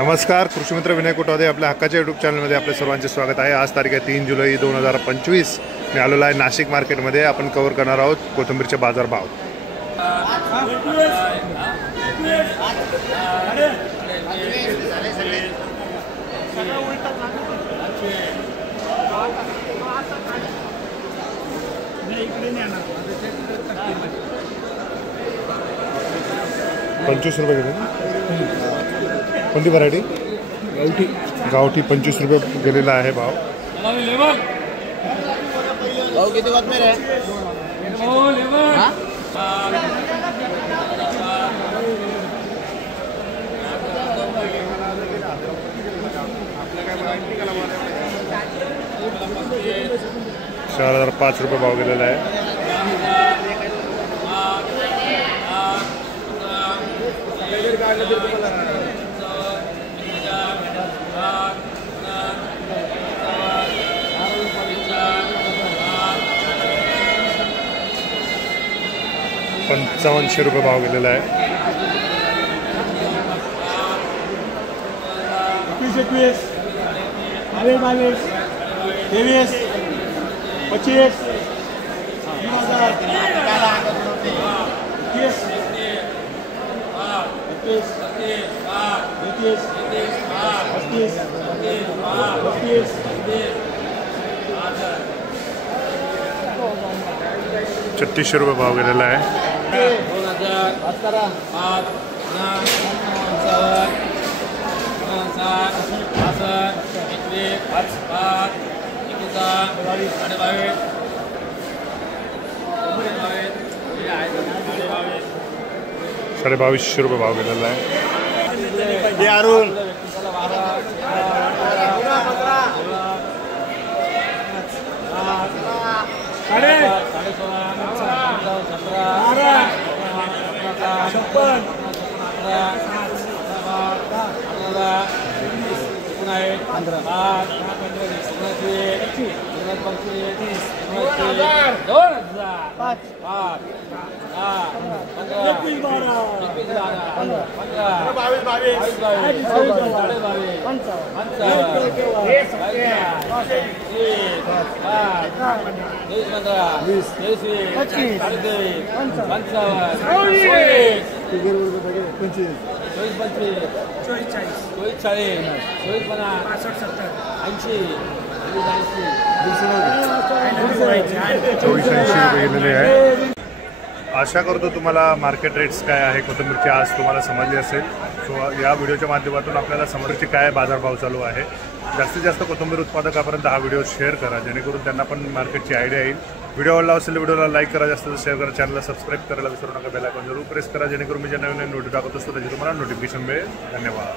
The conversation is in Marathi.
नमस्कार, कृषी मित्र विनय कोटवादे आपल्या हक्काच्या यूट्यूब चॅनलमध्ये आपल्या सर्वांचे स्वागत आहे। आज तारीख आहे 3 जुलै 2025। मी आलेलो आहे नाशिक मार्केटमध्ये। आपण कव्हर करणार आहोत कोथिंबीरचे बाजारभाव। ₹25 गेले ना? कोणती व्हरायटी? गावठी। गावठी ₹25 गेलेला आहे भाव। भाव किती बातमी रे? ₹4,005 भाव गेलेला आहे। ₹55 भाव गेलेला आहे। 21, 22, 23, 25, ₹36 भाव गेलेला आहे। 22,500 भाव गेलेला आहे। ₹84 आहे। आशा करतो तुम्हाला मार्केट रेट्स काय आहे कोथिंबीरचे आज तुम्हाला समजले असेल। सो या व्हिडिओच्या माध्यमातून आपल्याला समजते काय बाजारभाव चालू आहे। जास्तीत जास्त कोथिंबीर उत्पादकापर्यंत हा व्हिडिओ शेअर करा, जेणेकरून त्यांना पण मार्केटची आयडिया येईल। व्हिडिओ आवडला असेल व्हिडिओला लाईक करा, जास्त शेअर करा, चॅनलला सबस्क्राईब करायला विसरू नका, बेल आयकॉन जरूर प्रेस करा, जेणेकरून मी ज्या नवीन व्हिडिओ टाकत असतो त्याची तुम्हाला नोटिफिकेशन मिळेल। धन्यवाद।